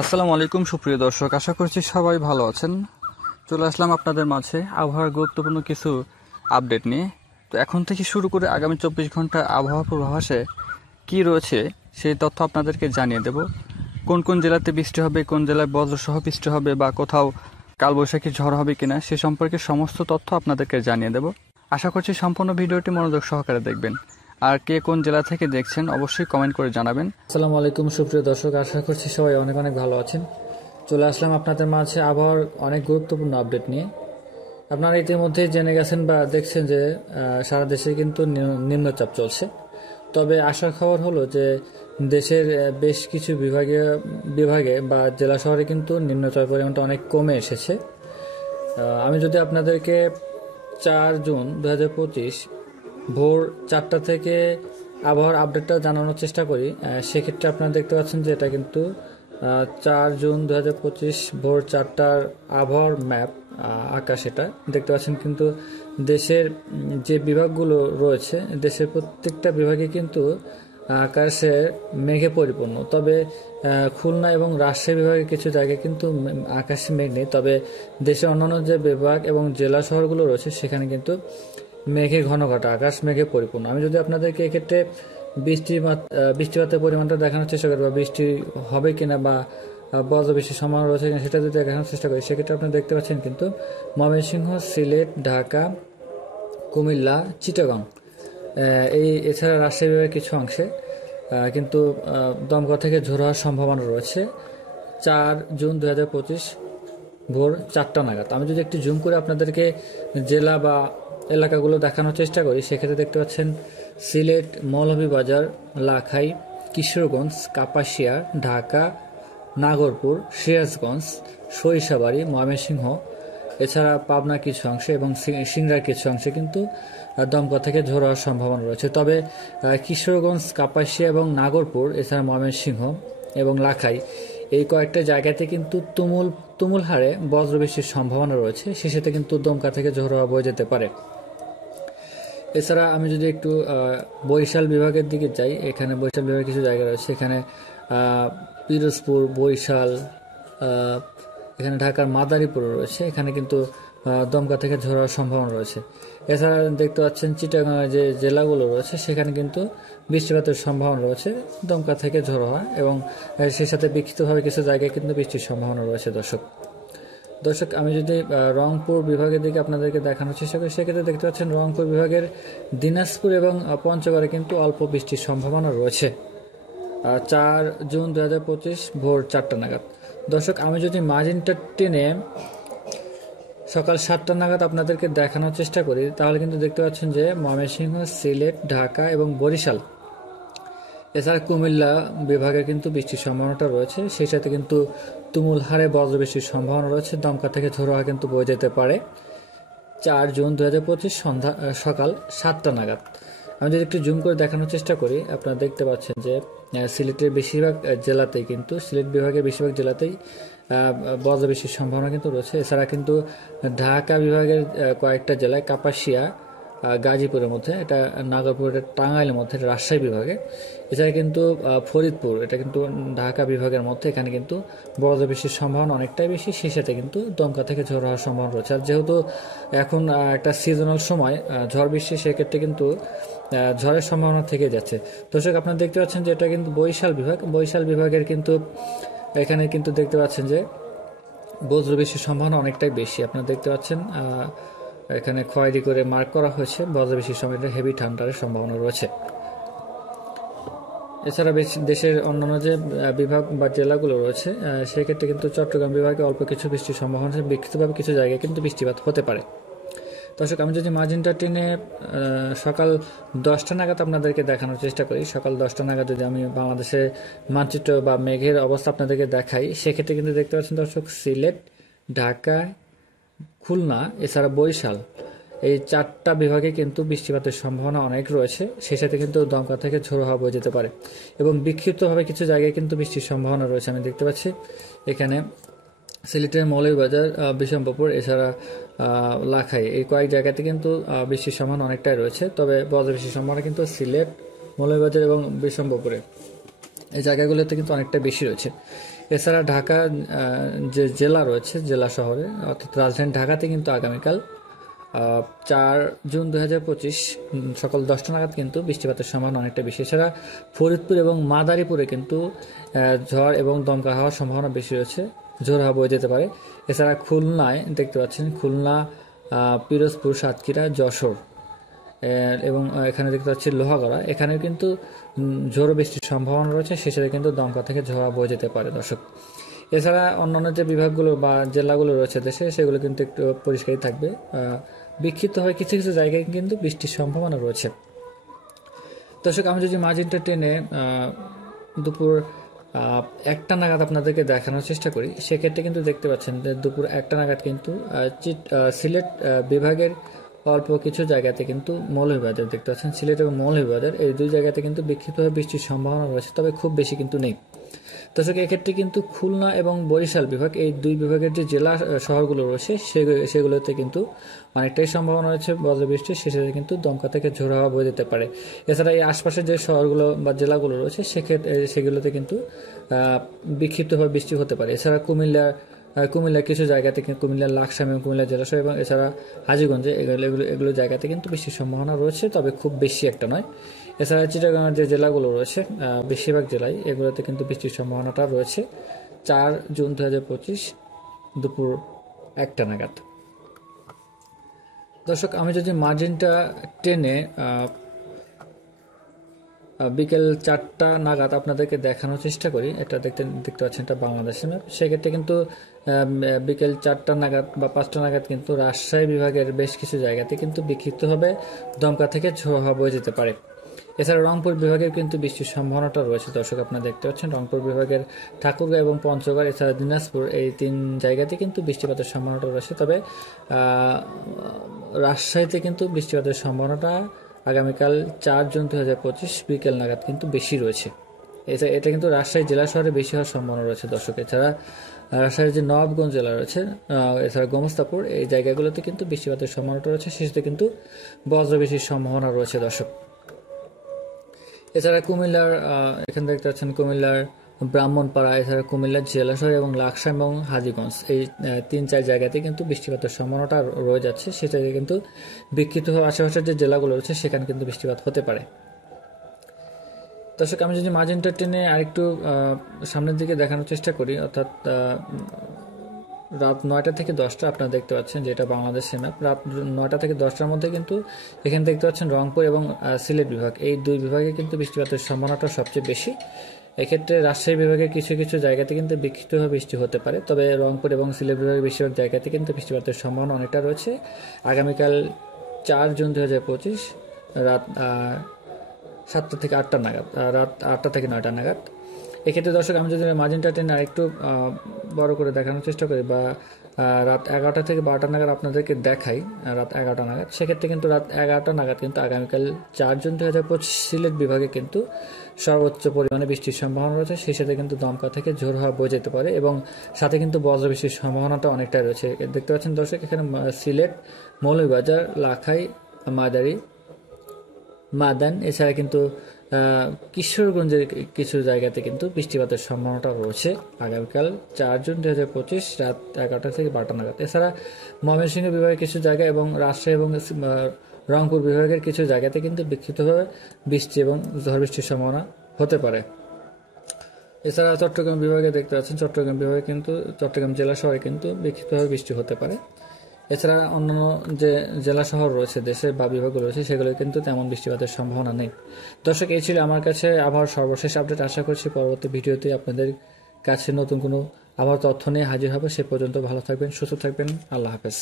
আসসালামু আলাইকুম সুপ্রিয় দর্শক, আশা করছি সবাই ভালো আছেন। চলে আসলাম আপনাদের মাঝে আবহাওয়ার গুরুত্বপূর্ণ কিছু আপডেট নিয়ে। তো এখন থেকে শুরু করে আগামী 24 ঘন্টা আবহাওয়া পূর্বাভাসে কি রয়েছে সেই তথ্য আপনাদেরকে জানিয়ে দেব। কোন কোন জেলাতে বৃষ্টি হবে, কোন জেলায় বজ্রসহ বৃষ্টি হবে বা কোথাও কালবৈশাখী ঝড় হবে কিনা সে সম্পর্কে সমস্ত তথ্য আপনাদেরকে জানিয়ে দেব। আশা করছি সম্পূর্ণ ভিডিওটি মনোযোগ সহকারে দেখবেন। আর কে কোন জেলা থেকে দেখছেন অবশ্যই কমেন্ট করে জানাবেন। আসসালামু আলাইকুম সুপ্রিয় দর্শক, আশা করছি সবাই অনেক অনেক ভালো আছেন। চলে আসলাম আপনাদের মাঝে আবহাওয়ার অনেক গুরুত্বপূর্ণ আপডেট নিয়ে। আপনারা ইতিমধ্যে জেনে গেছেন বা দেখছেন যে সারা দেশে কিন্তু নিম্নচাপ চলছে। তবে আশার খবর হলো যে দেশের বেশ কিছু বিভাগে বা জেলা শহরে কিন্তু নিম্নচাপের পরিমাণটা অনেক কমে এসেছে। আমি যদি আপনাদেরকে 4 জুন 2025 ভোর 4টা থেকে আবহাওয়ার আপডেটটা জানানোর চেষ্টা করি, সেক্ষেত্রে আপনারা দেখতে পাচ্ছেন যে এটা কিন্তু 4 জুন 2025 ভোর 4টার আবহাওয়ার ম্যাপ আকাশ। এটা দেখতে পাচ্ছেন কিন্তু দেশের যে বিভাগগুলো রয়েছে, দেশের প্রত্যেকটা বিভাগে কিন্তু আকাশে মেঘে পরিপূর্ণ। তবে খুলনা এবং রাজশাহী বিভাগের কিছু জায়গায় কিন্তু আকাশে মেঘ নেই। তবে দেশের অন্যান্য যে বিভাগ এবং জেলা শহরগুলো রয়েছে সেখানে কিন্তু মেঘে ঘন ঘটা, আকাশ মেঘে পরিপূর্ণ। আমি যদি আপনাদেরকে এক্ষেত্রে বৃষ্টিপাতের পরিমাণটা দেখানোর চেষ্টা করি বা বৃষ্টি হবে কিনা বা বজ্রবৃষ্টির সম্ভাবনা রয়েছে কিনা সেটা যদি দেখানোর চেষ্টা করি, সেক্ষেত্রে আপনি দেখতে পাচ্ছেন কিন্তু ময়মনসিংহ, সিলেট, ঢাকা, কুমিল্লা, চিটাগং এছাড়া রাজশাহী বিভাগের কিছু অংশে কিন্তু দমকা থেকে ঝোড়ো হওয়ার সম্ভাবনা রয়েছে 4 জুন 2025 ভোর 4টা নাগাদ। আমি যদি একটু জুম করে আপনাদেরকে জেলা বা এলাকাগুলো দেখানোর চেষ্টা করি, সেক্ষেত্রে দেখতে পাচ্ছেন সিলেট, মৌলভীবাজার, লাখাই, কিশোরগঞ্জ, কাপাসিয়া, ঢাকা, নাগরপুর, সিরাজগঞ্জ, সরিষাবাড়ি, ময়মনসিংহ, এছাড়া পাবনা কিছু অংশে এবং সিংড়ার কিছু অংশে কিন্তু দমকা থেকে ঝোড়ো হওয়ার সম্ভাবনা রয়েছে। তবে কিশোরগঞ্জ, কাপাসিয়া এবং নাগরপুর, এছাড়া ময়মনসিংহ এবং লাখাই এই কয়েকটা জায়গাতে কিন্তু তুমুল হারে বজ্রবৃষ্টির সম্ভাবনা রয়েছে। সে সাথে কিন্তু দমকা থেকে ঝোড়ো হাওয়া বয়ে যেতে পারে। এছাড়া আমি যদি একটু বরিশাল বিভাগের দিকে যাই, এখানে বরিশাল বিভাগের কিছু জায়গা রয়েছে। এখানে পিরোজপুর, বরিশাল, এখানে ঢাকার মাদারীপুর রয়েছে, এখানে কিন্তু দমকা থেকে ঝোড়ো হওয়ার সম্ভাবনা রয়েছে। এছাড়া দেখতে পাচ্ছেন চিটাগাং যে জেলাগুলো রয়েছে সেখানে কিন্তু বৃষ্টিপাতের সম্ভাবনা রয়েছে, দমকা থেকে ঝোড়ো হওয়া এবং সেই সাথে বিক্ষিপ্তভাবে কিছু জায়গায় কিন্তু বৃষ্টির সম্ভাবনা রয়েছে। দর্শক আমি যদি রংপুর বিভাগের দিকে আপনাদেরকে দেখানোর চেষ্টা করি, সেক্ষেত্রে দেখতে পাচ্ছেন রংপুর বিভাগের দিনাজপুর এবং পঞ্চগড়ে কিন্তু অল্প বৃষ্টির সম্ভাবনা রয়েছে 4 জুন 2025 ভোর 4টা নাগাদ। দর্শক আমি যদি মার্জিনটা টেনে সকাল 7টা নাগাদ আপনাদেরকে দেখানোর চেষ্টা করি, তাহলে কিন্তু দেখতে পাচ্ছেন যে ময়মনসিংহ, সিলেট, ঢাকা এবং বরিশাল, এছাড়া কুমিল্লা বিভাগে কিন্তু বৃষ্টির সম্ভাবনাটা রয়েছে। সেই সাথে কিন্তু তুমুল হারে বজ্রবৃষ্টির সম্ভাবনা রয়েছে, দমকা থেকে ঝোড়ো হাওয়া কিন্তু বয়ে যেতে পারে 4 জুন 2025 সকাল 7টা নাগাদ। আমি যদি একটু জুম করে দেখানোর চেষ্টা করি, আপনারা দেখতে পাচ্ছেন যে সিলেটের বেশিরভাগ জেলাতেই কিন্তু সিলেট বিভাগের বেশিরভাগ জেলাতেই বজ্রবৃষ্টির সম্ভাবনা কিন্তু রয়েছে। এছাড়া কিন্তু ঢাকা বিভাগের কয়েকটা জেলায়, কাপাসিয়া, গাজীপুরের মধ্যে, এটা নাগরপুরের টাঙ্গাইলের মধ্যে, রাজশাহী বিভাগে, এছাড়া কিন্তু ফরিদপুর, এটা কিন্তু ঢাকা বিভাগের মধ্যে, এখানে কিন্তু বজ্রবৃষ্টির সম্ভাবনা অনেকটাই বেশি। সেই সাথে কিন্তু দমকা থেকে ঝড় হওয়ার সম্ভাবনা রয়েছে। আর যেহেতু এখন একটা সিজনাল সময় ঝড় বৃষ্টি, সেক্ষেত্রে কিন্তু ঝড়ের সম্ভাবনা থেকে যাচ্ছে। দর্শক আপনারা দেখতে পাচ্ছেন যে এটা কিন্তু বরিশাল বিভাগের কিন্তু এখানে কিন্তু দেখতে পাচ্ছেন যে বজ্রবৃষ্টির সম্ভাবনা অনেকটাই বেশি। আপনারা দেখতে পাচ্ছেন এখানে খয়েরি করে মার্ক করা হয়েছে, বজ্রবৃষ্টির সময় হেভি ঠান্ডার সম্ভাবনা রয়েছে। এছাড়া দেশের অন্যান্য যে বিভাগ বা জেলাগুলো রয়েছে সেক্ষেত্রে কিন্তু চট্টগ্রাম বিভাগে অল্প কিছু বৃষ্টির সম্ভাবনা আছে, বিক্ষিপ্তভাবে কিছু জায়গায় কিন্তু বৃষ্টিপাত হতে পারে। দর্শক আমি যদি মার্জিনটা টেনে সকাল 10টা নাগাদ আপনাদেরকে দেখানোর চেষ্টা করি, সকাল 10টা নাগাদ যদি আমি বাংলাদেশের মানচিত্র বা মেঘের অবস্থা আপনাদেরকে দেখাই, সেক্ষেত্রে কিন্তু দেখতে পাচ্ছেন দর্শক সিলেট, ঢাকা, খুলনা, এছাড়া বরিশাল, এই 4টা বিভাগে কিন্তু বৃষ্টিপাতের সম্ভাবনা অনেক রয়েছে। সেই সাথে কিন্তু দমকা থেকে ঝোড়ো হাওয়া বয়ে যেতে পারে এবং বিক্ষিপ্তভাবে কিছু জায়গায় কিন্তু বৃষ্টির সম্ভাবনা রয়েছে। আমি দেখতে পাচ্ছি এখানে সিলেটের মৌলভীবাজার, বিশম্বরপুর, এছাড়া লাখাই, এই কয়েক জায়গাতে কিন্তু বৃষ্টির সম্ভাবনা অনেকটাই রয়েছে। তবে বজ্রবৃষ্টির সম্ভাবনা কিন্তু সিলেট, মৌলভীবাজার এবং বিশম্বরপুরে এই জায়গাগুলোতে কিন্তু অনেকটা বেশি রয়েছে। এছাড়া ঢাকা যে জেলা রয়েছে, জেলা শহরে অর্থাৎ রাজধানী ঢাকাতে কিন্তু আগামীকাল 4 জুন 2025 সকাল 10টা নাগাদ কিন্তু বৃষ্টিপাতের সম্ভাবনা অনেকটা বেশি। এছাড়া ফরিদপুর এবং মাদারীপুরে কিন্তু ঝড় এবং দমকা হওয়ার সম্ভাবনা বেশি রয়েছে, ঝোড়ো হাওয়া বয়ে যেতে পারে। এছাড়া খুলনায় দেখতে পাচ্ছেন, খুলনা, পিরোজপুর, সাতক্ষীরা, যশোর এবং এখানে দেখতে পাচ্ছি লোহাগড়া, এখানে কিন্তু ঝোড়ো বৃষ্টির সম্ভাবনা রয়েছে, সে সাথে কিন্তু দমকা থেকে ঝোড়ো হাওয়া বয়ে যেতে পারে দর্শক। এছাড়া অন্যান্য যে বিভাগগুলো বা জেলাগুলো রয়েছে দেশে, সেগুলো কিন্তু একটু পরিষ্কারই থাকবে। বিক্ষিপ্ত হয়ে কিছু কিছু জায়গায় কিন্তু বৃষ্টির সম্ভাবনা রয়েছে দর্শক। আমি যদি মার্জিনটা টেনে দুপুর 1টা নাগাদ আপনাদেরকে দেখানোর চেষ্টা করি, সেক্ষেত্রে কিন্তু দেখতে পাচ্ছেন যে দুপুর 1টা নাগাদ কিন্তু সিলেট বিভাগের অল্প কিছু জায়গাতে কিন্তু মৌলভীবাজার দেখতে পাচ্ছেন, সিলেট এবং মৌলভীবাজার এই দুই জায়গাতে কিন্তু বিক্ষিপ্তভাবে বৃষ্টির সম্ভাবনা রয়েছে, তবে খুব বেশি কিন্তু নেই দর্শক। এক্ষেত্রে কিন্তু খুলনা এবং বরিশাল বিভাগ, এই দুই বিভাগের যে জেলা শহরগুলো রয়েছে সেগুলোতে কিন্তু অনেকটাই সম্ভাবনা রয়েছে বজ্রবৃষ্টির, শেষে কিন্তু দমকা থেকে ঝোড়ো হাওয়া বয়ে যেতে পারে। এছাড়া এই আশপাশের যে শহরগুলো বা জেলাগুলো রয়েছে সেগুলোতে কিন্তু বিক্ষিপ্তভাবে বৃষ্টি হতে পারে। এছাড়া কুমিল্লার কিছু জায়গাতে, কুমিল্লার লাকসাম এবং কুমিল্লা জলাশয় এবং এছাড়া হাজীগঞ্জে এগুলো জায়গাতে কিন্তু বৃষ্টির সম্ভাবনা রয়েছে, তবে খুব বেশি একটা নয়। এছাড়া চিটাগাংয়ের যে জেলাগুলো রয়েছে, বেশিরভাগ জেলায় এগুলোতে কিন্তু বৃষ্টির সম্ভাবনাটা রয়েছে 4 জুন 2025 দুপুর 1টা নাগাদ। দর্শক, আমি যদি মার্জিনটা টেনে বিকেল 4টা নাগাদ আপনাদেরকে দেখানোর চেষ্টা করি, এটা দেখতে পাচ্ছেন এটা বাংলাদেশের ম্যাপ, সেক্ষেত্রে কিন্তু বিকেল 4টা নাগাদ বা 5টা নাগাদ কিন্তু রাজশাহী বিভাগের বেশ কিছু জায়গাতে কিন্তু বিক্ষিপ্তভাবে দমকা থেকে ঝোড়ো হাওয়া বয়ে যেতে পারে। এছাড়া রংপুর বিভাগের কিন্তু বৃষ্টির সম্ভাবনাটা রয়েছে দর্শক, আপনারা দেখতে পাচ্ছেন রংপুর বিভাগের ঠাকুরগাঁও এবং পঞ্চগড়, এছাড়া দিনাজপুর, এই 3 জায়গাতে কিন্তু বৃষ্টিপাতের সম্ভাবনাটা রয়েছে, তবে রাজশাহীতে কিন্তু বৃষ্টিপাতের সম্ভাবনাটা আগামীকাল 4 জুন 2025 বিকেল নাগাদ কিন্তু বেশি রয়েছে। এটা কিন্তু রাজশাহী জেলা শহরে বেশি হওয়ার সম্ভাবনা রয়েছে দর্শক। এছাড়া রাজশাহীর যে নবাবগঞ্জ জেলা রয়েছে, এছাড়া গোমস্তাপুর, এই জায়গাগুলোতে কিন্তু বৃষ্টিপাতের সম্ভাবনাটা রয়েছে, সেক্ষেত্রে কিন্তু বজ্রবৃষ্টির সম্ভাবনা রয়েছে দর্শক। এছাড়া কুমিল্লার, এখানে দেখতে পাচ্ছেন কুমিল্লার ব্রাহ্মণপাড়া, এছাড়া কুমিল্লার জেলাশহর এবং লাকসাম এবং হাজীগঞ্জ, এই 3-4 জায়গাতে কিন্তু বৃষ্টিপাতের সম্ভাবনাটা রয়ে যাচ্ছে, সেটাকে কিন্তু বিক্ষিপ্ত হয়ে আশেপাশের যে জেলাগুলো রয়েছে সেখানে কিন্তু বৃষ্টিপাত হতে পারে দর্শক। আমি যদি মার্জিনটা টেনে আরেকটু সামনের দিকে দেখানোর চেষ্টা করি, অর্থাৎ রাত 9টা থেকে 10টা, আপনারা দেখতে পাচ্ছেন যেটা বাংলাদেশের ম্যাপ, রাত 9টা থেকে 10টার মধ্যে কিন্তু এখানে দেখতে পাচ্ছেন রংপুর এবং সিলেট বিভাগ, এই দুই বিভাগে কিন্তু বৃষ্টিপাতের সম্ভাবনাটা সবচেয়ে বেশি। এক্ষেত্রে রাজশাহী বিভাগের কিছু কিছু জায়গাতে কিন্তু বিক্ষিপ্তভাবে বৃষ্টি হতে পারে, তবে রংপুর এবং সিলেট বিভাগের বেশিরভাগ জায়গাতে কিন্তু বৃষ্টিপাতের সম্ভাবনা অনেকটা রয়েছে আগামীকাল 4 জুন 2025 রাত 7টা থেকে 8টা নাগাদ, রাত 8টা থেকে 9টা নাগাদ। এক্ষেত্রে দর্শক, আমি যদি মার্জিনটা টেনে আরেকটু বড় করে দেখানোর চেষ্টা করি বা রাত 11টা থেকে 12টা নাগাদ আপনাদেরকে দেখাই, রাত 11টা নাগাদ, সেক্ষেত্রে কিন্তু রাত 11টা নাগাদ কিন্তু আগামীকাল 4 জুন 2025 সিলেট বিভাগে কিন্তু সর্বোচ্চ পরিমাণে বৃষ্টির সম্ভাবনা রয়েছে, সেই সাথে কিন্তু দমকা থেকে ঝোড়ো হাওয়া বয়ে যেতে পারে এবং সাথে কিন্তু বজ্রবৃষ্টির সম্ভাবনাটা অনেকটাই রয়েছে। দেখতে পাচ্ছেন দর্শক, এখানে সিলেট, মৌলভীবাজার, লাখাই, মাদান, এছাড়া কিন্তু কিশোরগঞ্জের কিছু জায়গাতে কিন্তু বৃষ্টিপাতের সম্ভাবনাটা রয়েছে আগামীকাল 4 জুন 2025 রাত 11টা থেকে 12টা নাগাদ। এছাড়া ময়মনসিংহ বিভাগের কিছু জায়গা এবং রাজশাহী এবং রংপুর বিভাগের কিছু জায়গাতে কিন্তু বিক্ষিপ্তভাবে বৃষ্টি এবং ঝড় বৃষ্টির সম্ভাবনা হতে পারে। এছাড়া চট্টগ্রাম বিভাগে দেখতে পাচ্ছেন, চট্টগ্রাম বিভাগে কিন্তু চট্টগ্রাম জেলা শহরে কিন্তু বিক্ষিপ্তভাবে বৃষ্টি হতে পারে। এছাড়া অন্যান্য যে জেলা শহর রয়েছে দেশে বা বিভাগগুলো রয়েছে সেগুলো কিন্তু তেমন বৃষ্টিপাতের সম্ভাবনা নেই। দর্শক, এই ছিল আমার কাছে আবহাওয়ার সর্বশেষ আপডেট। আশা করছি পরবর্তী ভিডিওতে আপনাদের কাছে নতুন কোনো আবহাওয়ার তথ্য নিয়ে হাজির হবে। সে পর্যন্ত ভালো থাকবেন, সুস্থ থাকবেন। আল্লাহ হাফেজ।